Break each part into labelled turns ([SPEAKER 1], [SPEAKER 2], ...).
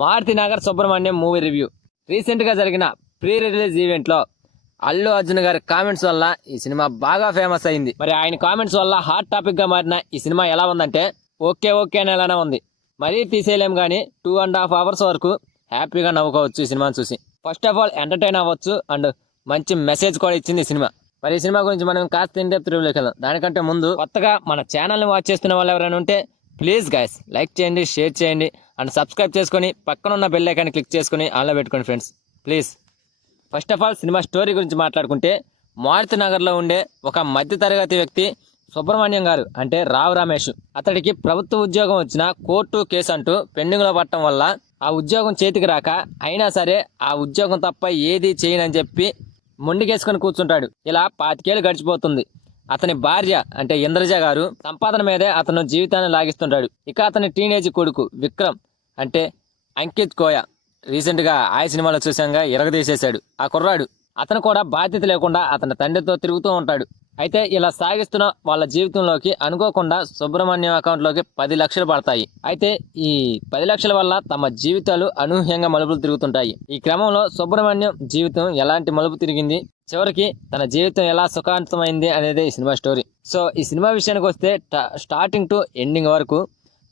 [SPEAKER 1] Maruthi Nagar Subrahmanyam movie review. రీసెంట్గా జరిగిన pre release ఈవెంట్లో అల్లు అర్జున్ గారి కామెంట్స్ వల్ల ఈ సినిమా బాగా ఫేమస్ అయింది. మరి ఆయన కామెంట్స్ వల్ల హాట్ టాపిక్గా మారిన ఈ సినిమా ఎలా ఉందంటే ఓకే ఓకే అని ఎలానే ఉంది. మరీ తీసేయలేం కానీ టూ అండ్ హాఫ్ అవర్స్ వరకు హ్యాపీగా నవ్వుకోవచ్చు ఈ సినిమాని చూసి. ఫస్ట్ ఆఫ్ ఆల్ ఎంటర్టైన్ అవ్వచ్చు అండ్ మంచి మెసేజ్ కూడా ఇచ్చింది ఈ సినిమా. మరి ఈ సినిమా గురించి మనం కాస్త ఇన్ డెప్త్ రివ్యూలోకి వెళ్దాం దానికంటే ముందు కొత్తగా మన ఛానల్ని వాచ్ చేస్తున్న వాళ్ళు ఎవరైనా ఉంటే ప్లీజ్ గైస్ లైక్ చేయండి షేర్ చేయండి. అండ్ సబ్స్క్రైబ్ చేసుకొని పక్కన ఉన్న బెల్ ఐకాన్ని క్లిక్ చేసుకొని ఆన్లో పెట్టుకోండి friends please first of all cinema story గురించి మాట్లాడుకుంటే మారుతి నగర్లో ఉండే ఒక మధ్యతరగతి వ్యక్తి సుబ్రహ్మణ్యం గారు అంటే రావు రమేష్ అతడికి ప్రభుత్వ ఉద్యోగం వచ్చిన కోర్టు కేసు అంటూ పెండింగ్లో పట్టడం వల్ల ఆ ఉద్యోగం చేతికి రాక అయినా సరే ఆ ఉద్యోగం తప్ప ఏది చేయనని చెప్పి మొండికేసుకొని కూర్చుంటాడు. ఇలా పాతికేళ్ళు గడిచిపోతుంది. అతని భార్య అంటే ఇంద్రజ గారు సంపాదన మీదే అతను జీవితాన్ని లాగిస్తుంటాడు. ఇక అతని టీనేజ్ కొడుకు విక్రమ్ అంటే అంకిత్ కోయ రీసెంట్గా ఆ సినిమాలో చూసాంగా ఎరగదీసేశాడు. ఆ కుర్రాడు అతను కూడా బాధ్యత లేకుండా అతని తండ్రితో తిరుగుతూ ఉంటాడు. అయితే ఇలా సాగిస్తున్న వాళ్ళ జీవితంలోకి అనుకోకుండా సుబ్రహ్మణ్యం అకౌంట్లోకి పది లక్షలు పడతాయి. అయితే ఈ పది లక్షల వల్ల తమ జీవితాలు అనూహ్యంగా మలుపులు తిరుగుతుంటాయి. ఈ క్రమంలో సుబ్రహ్మణ్యం జీవితం ఎలాంటి మలుపు తిరిగింది? చివరికి తన జీవితం ఎలా సుఖాంతమైంది అనేది ఈ సినిమా స్టోరీ. సో ఈ సినిమా విషయానికి వస్తే స్టార్టింగ్ టు ఎండింగ్ వరకు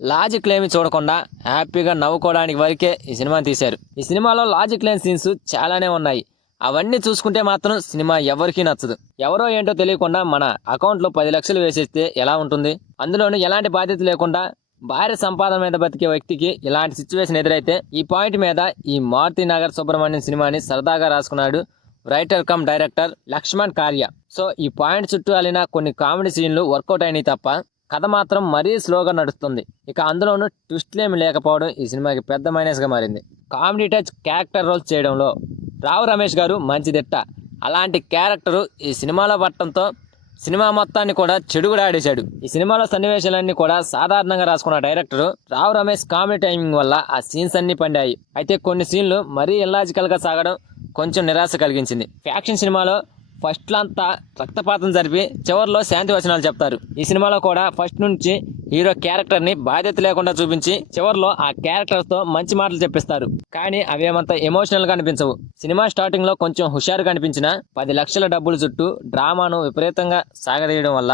[SPEAKER 1] లాజిక్ లేమి చూడకుండా హ్యాపీగా నవ్వుకోవడానికి వరకే ఈ సినిమాని తీశారు. ఈ సినిమాలో లాజిక్ లేని సీన్స్ చాలానే ఉన్నాయి. అవన్నీ చూసుకుంటే మాత్రం సినిమా ఎవరికీ నచ్చదు. ఎవరో ఏంటో తెలియకుండా మన అకౌంట్లో పది లక్షలు వేసేస్తే ఎలా ఉంటుంది? అందులోనూ ఎలాంటి బాధ్యత లేకుండా భార్య సంపాదన మీద బతికే వ్యక్తికి ఇలాంటి సిచ్యువేషన్ ఎదురైతే ఈ పాయింట్ మీద ఈ మారుతి నగర్ సుబ్రహ్మణ్యం సినిమాని సరదాగా రాసుకున్నాడు రైటర్ కమ్ డైరెక్టర్ లక్ష్మణ్ కార్య. సో ఈ పాయింట్ చుట్టూ అలిన కొన్ని కామెడీ సీన్లు వర్కౌట్ అయినాయి తప్ప కథ మాత్రం మరీ స్లోగా నడుస్తుంది. ఇక అందులోనూ ట్విస్ట్లేమి లేకపోవడం ఈ సినిమాకి పెద్ద మైనస్గా మారింది. కామెడీ టచ్ క్యారెక్టర్ రోల్స్ చేయడంలో రావు రమేష్ గారు మంచి దిట్ట అలాంటి క్యారెక్టరు ఈ సినిమాలో పట్టడంతో సినిమా మొత్తాన్ని కూడా చెడుగుడు ఆడేశాడు ఈ సినిమాలో సన్నివేశాలన్నీ కూడా సాధారణంగా రాసుకున్న director Rao Ramesh comedy timing వల్ల ఆ సీన్స్ అన్ని పండాయి. అయితే కొన్ని సీన్లు మరీ ఇల్లాజికల్గా సాగడం కొంచెం నిరాశ కలిగించింది. ఫ్యాక్షన్ సినిమాలో ఫస్ట్లో అంతా రక్తపాతం జరిపి చివరిలో శాంతి వచనాలు చెప్తారు. ఈ సినిమాలో కూడా ఫస్ట్ నుంచి హీరో క్యారెక్టర్ని బాధ్యత లేకుండా చూపించి చివరిలో ఆ క్యారెక్టర్స్తో మంచి మాటలు చెప్పిస్తారు. కానీ అవేమంత ఎమోషనల్గా అనిపించవు. సినిమా స్టార్టింగ్లో కొంచెం హుషారుగా అనిపించిన పది లక్షల డబ్బులు చుట్టూ డ్రామాను విపరీతంగా సాగదీయడం వల్ల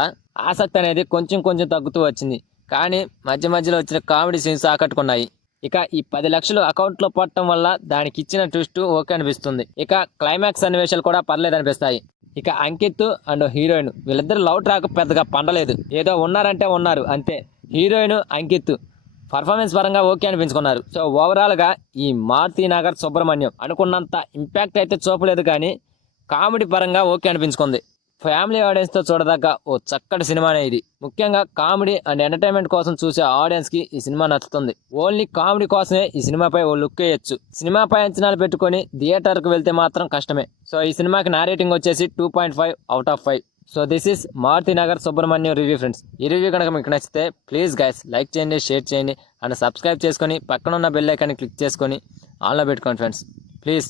[SPEAKER 1] ఆసక్తి అనేది కొంచెం కొంచెం తగ్గుతూ వచ్చింది. కానీ మధ్య మధ్యలో వచ్చిన కామెడీ సీన్స్ ఆకట్టుకున్నాయి. ఇక ఈ పది లక్షలు అకౌంట్లో పడటం వల్ల దానికి ఇచ్చిన ట్విస్ట్ ఓకే అనిపిస్తుంది. ఇక క్లైమాక్స్ సన్నివేశాలు కూడా పర్లేదు అనిపిస్తాయి ఇక అంకిత్ అండ్ హీరోయిన్ వీళ్ళిద్దరు లవ్ ట్రాక్ పెద్దగా పండలేదు. ఏదో ఉన్నారంటే ఉన్నారు అంతే. హీరోయిన్ అంకిత్ పర్ఫార్మెన్స్ పరంగా ఓకే అనిపించుకున్నారు. సో ఓవరాల్గా ఈ మారుతి నగర్ సుబ్రహ్మణ్యం అనుకున్నంత ఇంపాక్ట్ అయితే చూపలేదు కానీ కామెడీ పరంగా ఓకే అనిపించుకుంది. ఫ్యామిలీ ఆడియన్స్తో చూడదగ్గ ఓ చక్కటి సినిమానే ఇది. ముఖ్యంగా కామెడీ అండ్ ఎంటర్టైన్మెంట్ కోసం చూసే ఆడియన్స్కి ఈ సినిమా నచ్చుతుంది. ఓన్లీ కామెడీ కోసమే ఈ సినిమాపై ఓ లుక్ వేయచ్చు. సినిమాపై అంచనాలు పెట్టుకొని థియేటర్కి వెళ్తే మాత్రం కష్టమే. సో ఈ సినిమాకి నా రేటింగ్ వచ్చేసి two point five out of five so this is Maruthi Nagar Subrahmanyam review friends ఈ రివ్యూ కనుక మీకు నచ్చితే ప్లీజ్ గైస్ లైక్ చేయండి షేర్ చేయండి అండ్ సబ్స్క్రైబ్ చేసుకొని పక్కన ఉన్న బెల్ ఐకాన్ని క్లిక్ చేసుకొని ఆన్లో పెట్టుకోండి ఫ్రెండ్స్ ప్లీజ్